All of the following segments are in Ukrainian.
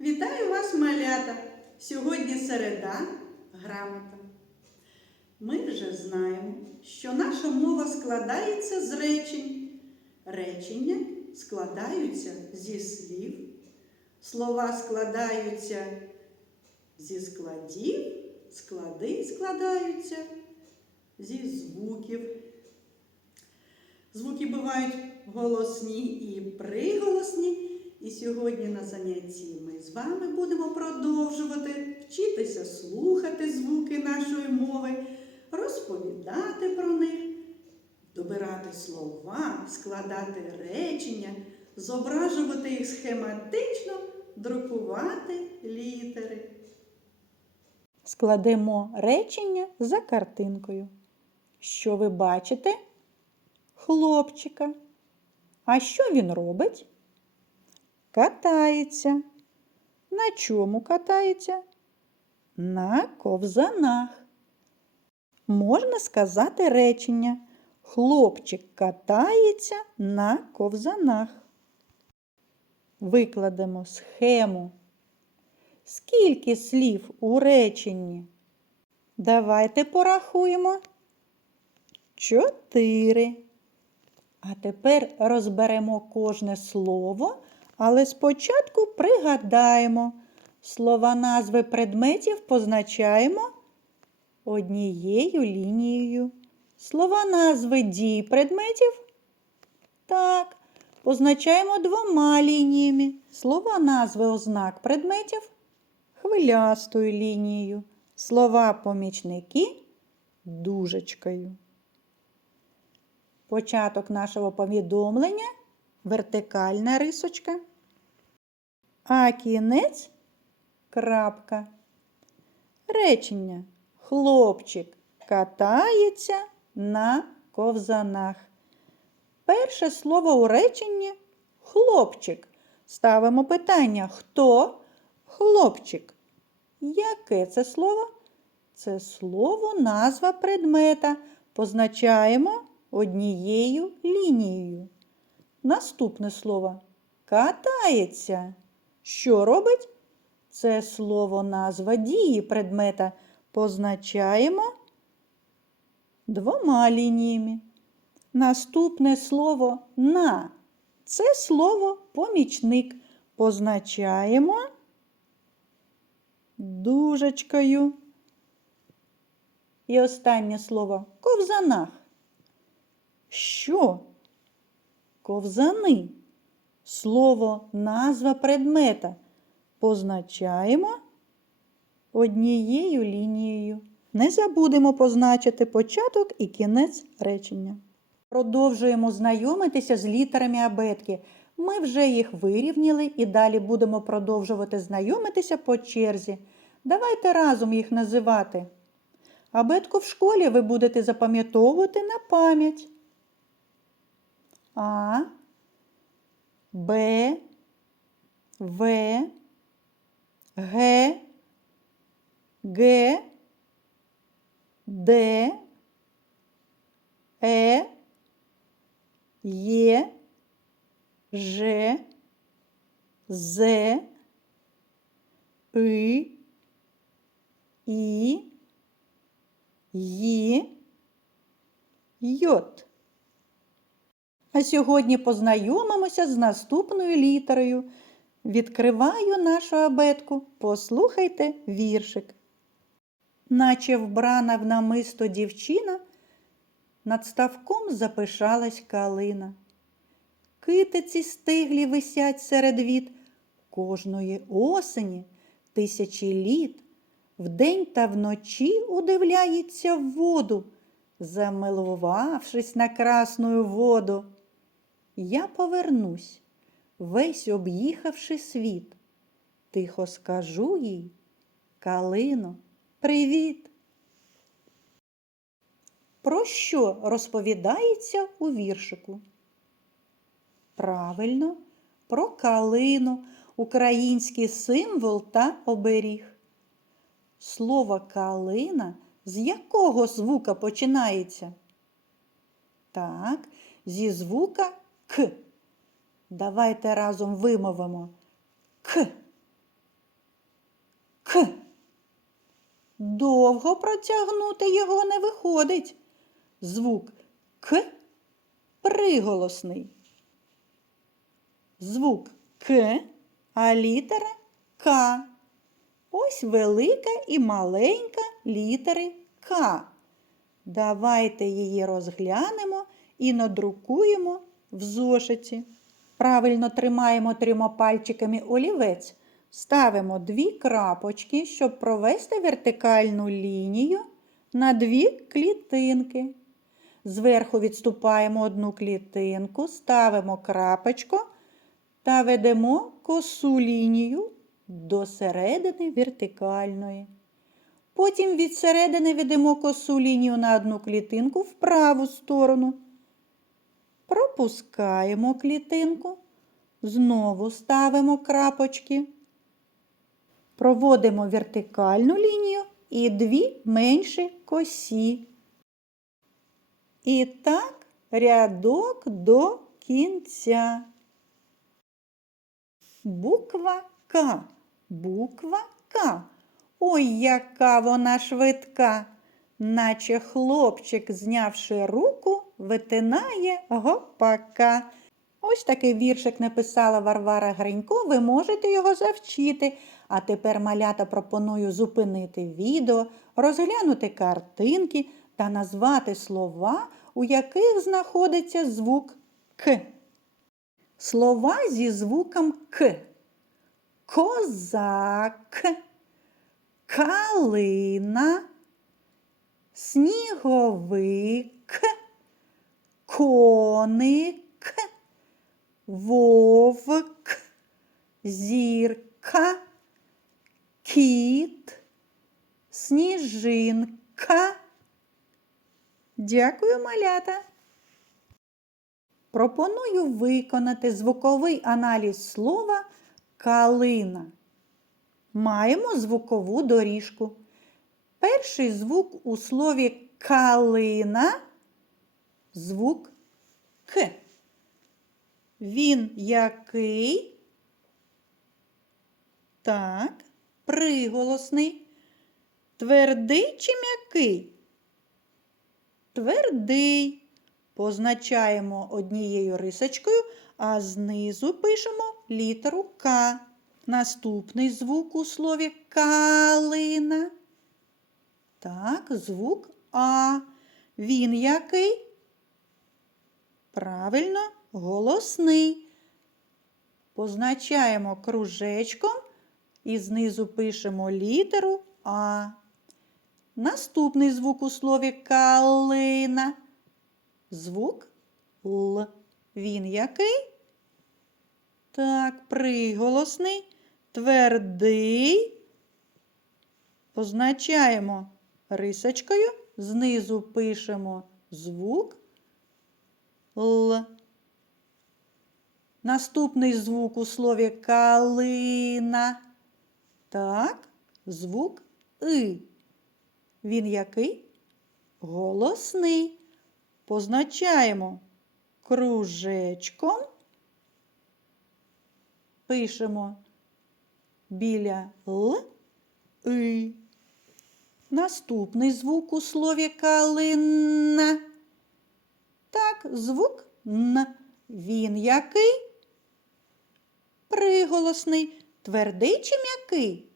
Вітаю вас, малята! Сьогодні середа, грамота. Ми вже знаємо, що наша мова складається з речень. Речення складаються зі слів, слова складаються зі складів, склади складаються зі звуків. Звуки бувають голосні і приголосні. І сьогодні на занятті ми з вами будемо продовжувати вчитися слухати звуки нашої мови, розповідати про них, добирати слова, складати речення, зображувати їх схематично, друкувати літери. Складемо речення за картинкою. Що ви бачите? Хлопчика. А що він робить? Катається. На чому катається? На ковзанах. Можна сказати речення. Хлопчик катається на ковзанах. Викладемо схему. Скільки слів у реченні? Давайте порахуємо. Чотири. А тепер розберемо кожне слово, але спочатку пригадаємо. Слова назви предметів позначаємо однією лінією. Слова назви дій предметів так, позначаємо двома лініями. Слова назви ознак предметів хвилястою лінією. Слова помічники дужечкою. Початок нашого повідомлення вертикальна рисочка, а кінець крапка. Речення. Хлопчик катається на ковзанах. Перше слово у реченні хлопчик. Ставимо питання хто хлопчик? Яке це слово? Це слово назва предмета. Позначаємо однією лінією. Наступне слово катається. Що робить? Це слово назва дії предмета. Позначаємо двома лініями. Наступне слово на. Це слово помічник. Позначаємо дужечкою. І останнє слово ковзанах. Що? Ковзани. Слово назва предмета. Позначаємо однією лінією. Не забудемо позначити початок і кінець речення. Продовжуємо знайомитися з літерами абетки. Ми вже їх вирівняли і далі будемо продовжувати знайомитися по черзі. Давайте разом їх називати. Абетку в школі ви будете запам'ятовувати на пам'ять. А, Б, В, Г, Г, Д, Е, Є, Ж, З, И, І, Ї, Йот. А сьогодні познайомимося з наступною літерою. Відкриваю нашу абетку. Послухайте віршик. Наче вбрана в намисто дівчина, над ставком запишалась калина. Китиці стиглі висять серед віт кожної осені тисячі літ. Вдень та вночі удивляється в воду, замилувавшись на красную воду. Я повернусь, весь об'їхавши світ. Тихо скажу їй, Калино, привіт. Про що розповідається у віршику? Правильно, про калину, український символ та оберіг. Слово калина з якого звука починається? Так, зі звука К. Давайте разом вимовимо К. К. Довго протягнути його не виходить. Звук К приголосний. Звук К, а літера К. Ось велика і маленька літери К. Давайте її розглянемо і надрукуємо в зошиті. Правильно тримаємо трьома пальчиками олівець. Ставимо дві крапочки, щоб провести вертикальну лінію на дві клітинки. Зверху відступаємо одну клітинку, ставимо крапочку та ведемо косу лінію до середини вертикальної. Потім від середини ведемо косу лінію на одну клітинку в праву сторону. Пропускаємо клітинку, знову ставимо крапочки. Проводимо вертикальну лінію і дві менші косі. І так рядок до кінця. Буква К. Буква К. Ой, яка вона швидка, наче хлопчик, знявши руку, витинає гопака. Ось такий віршик написала Варвара Гринько, ви можете його завчити. А тепер малята пропоную зупинити відео, розглянути картинки та назвати слова, у яких знаходиться звук К. Слова зі звуком К. Козак, калина, сніговик, коник, вовк, зірка, кіт, сніжинка. Дякую, малята. Пропоную виконати звуковий аналіз слова калина. Маємо звукову доріжку. Перший звук у слові калина звук К. Він який? Так, приголосний. Твердий чи м'який? Твердий. Позначаємо однією рисочкою, а знизу пишемо літеру К. Наступний звук у слові калина. Так, звук А. Він який? Правильно, голосний. Позначаємо кружечком і знизу пишемо літеру А. Наступний звук у слові калина. Звук Л. Він який? Так, приголосний, твердий. Позначаємо рисочкою, знизу пишемо звук Л. Наступний звук у слові калина. Так, звук И. Він який? Голосний. Позначаємо кружечком. Пишемо біля Л И. Наступний звук у слові калина. Так, звук Н. Він який? Приголосний. Твердий чи м'який?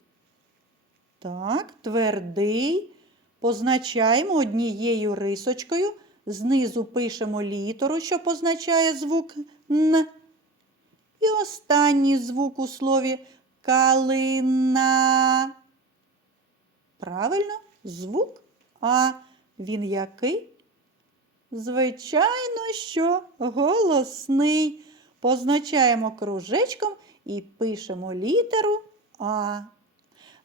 Так, твердий. Позначаємо однією рисочкою. Знизу пишемо літеру, що позначає звук Н. І останній звук у слові калина. Правильно, звук А. Він який? Звичайно, що голосний. Позначаємо кружечком і пишемо літеру А.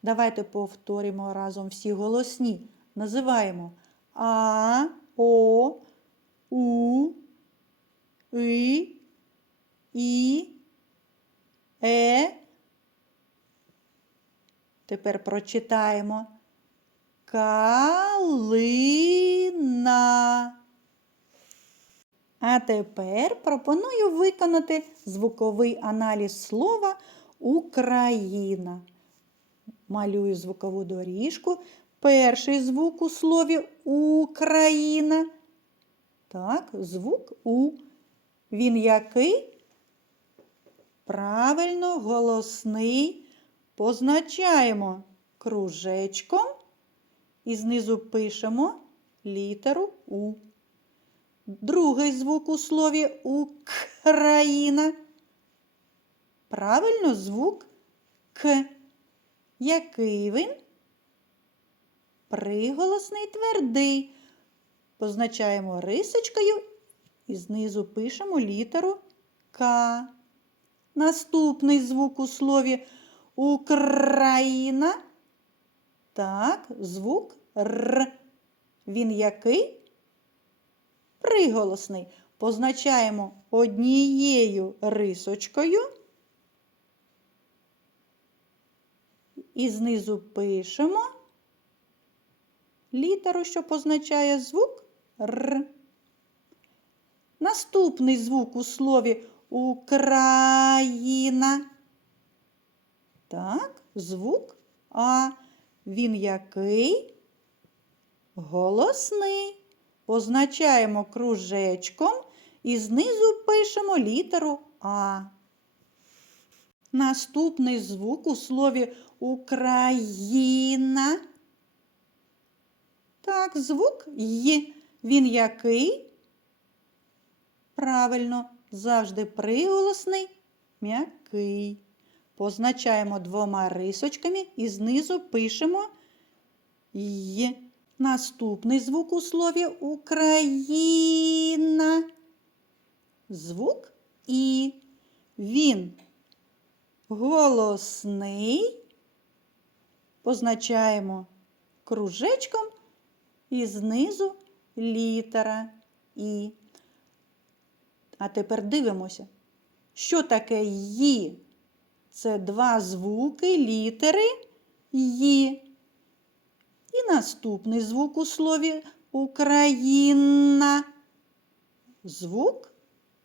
Давайте повторимо разом всі голосні. Називаємо А, О, У, И, І, Е. Тепер прочитаємо Калина. А тепер пропоную виконати звуковий аналіз слова Україна. Малюю звукову доріжку. Перший звук у слові Україна. Так, звук У. Він який? Правильно, голосний. Позначаємо кружечком і знизу пишемо літеру У. Другий звук у слові Україна. Правильно, звук К. Який він? Приголосний твердий. Позначаємо рисочкою і знизу пишемо літеру К. Наступний звук у слові Україна. Так, звук Р. Він який? Приголосний. Позначаємо однією рисочкою. І знизу пишемо літеру, що позначає звук Р. Наступний звук у слові Україна. Так, звук А. Він який? Голосний. Позначаємо кружечком і знизу пишемо літеру А. Наступний звук у слові Україна. Так, звук Й. Він який? Правильно, завжди приголосний, м'який. Позначаємо двома рисочками і знизу пишемо Й. Наступний звук у слові Україна. Звук І. Він голосний. Позначаємо кружечком і знизу літера І. А тепер дивимося, що таке «ї». Це два звуки літери «ї». І наступний звук у слові Україна. Звук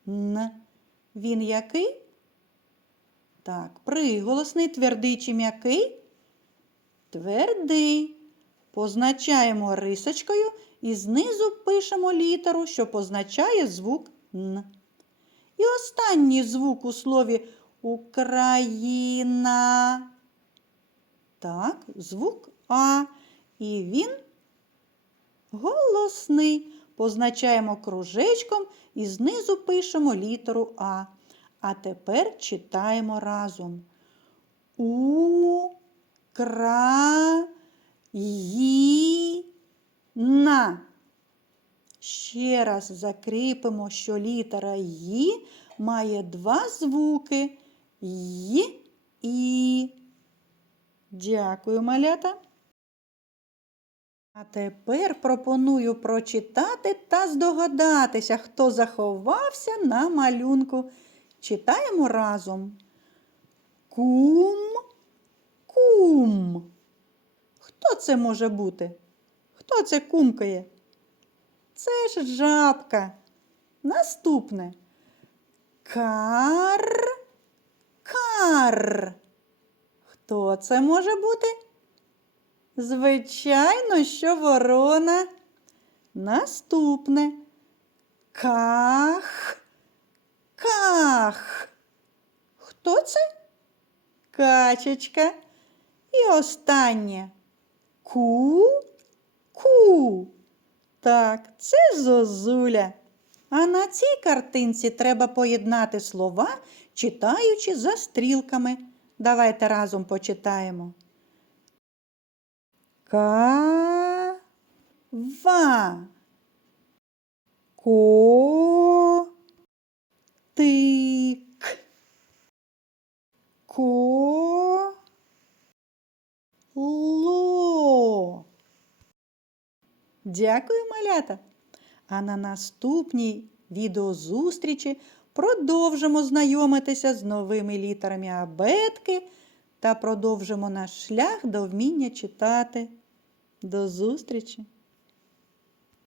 Н. Він який? Так, приголосний, твердий чи м'який? Твердий. Позначаємо рисочкою і знизу пишемо літеру, що позначає звук Н. І останній звук у слові Україна. Так, звук А. І він голосний. Позначаємо кружечком і знизу пишемо літеру А. А тепер читаємо разом. Україна. Ще раз закріпимо, що літера «ї» має два звуки «й» і. Дякую, малята. А тепер пропоную прочитати та здогадатися, хто заховався на малюнку. Читаємо разом. Кум, кум. Хто це може бути? Хто це кумкає? Це ж жабка. Наступне. Кар, кар. Хто це може бути? Звичайно, що ворона. Наступне. Ках, ках. Хто це? Качечка. І останнє. Ку, ку. Так, це зозуля. А на цій картинці треба поєднати слова, читаючи за стрілками. Давайте разом почитаємо. Кава. Котик. Коло. Дякую, малята! А на наступній відеозустрічі продовжимо знайомитися з новими літерами абетки та продовжимо наш шлях до вміння читати. До зустрічі!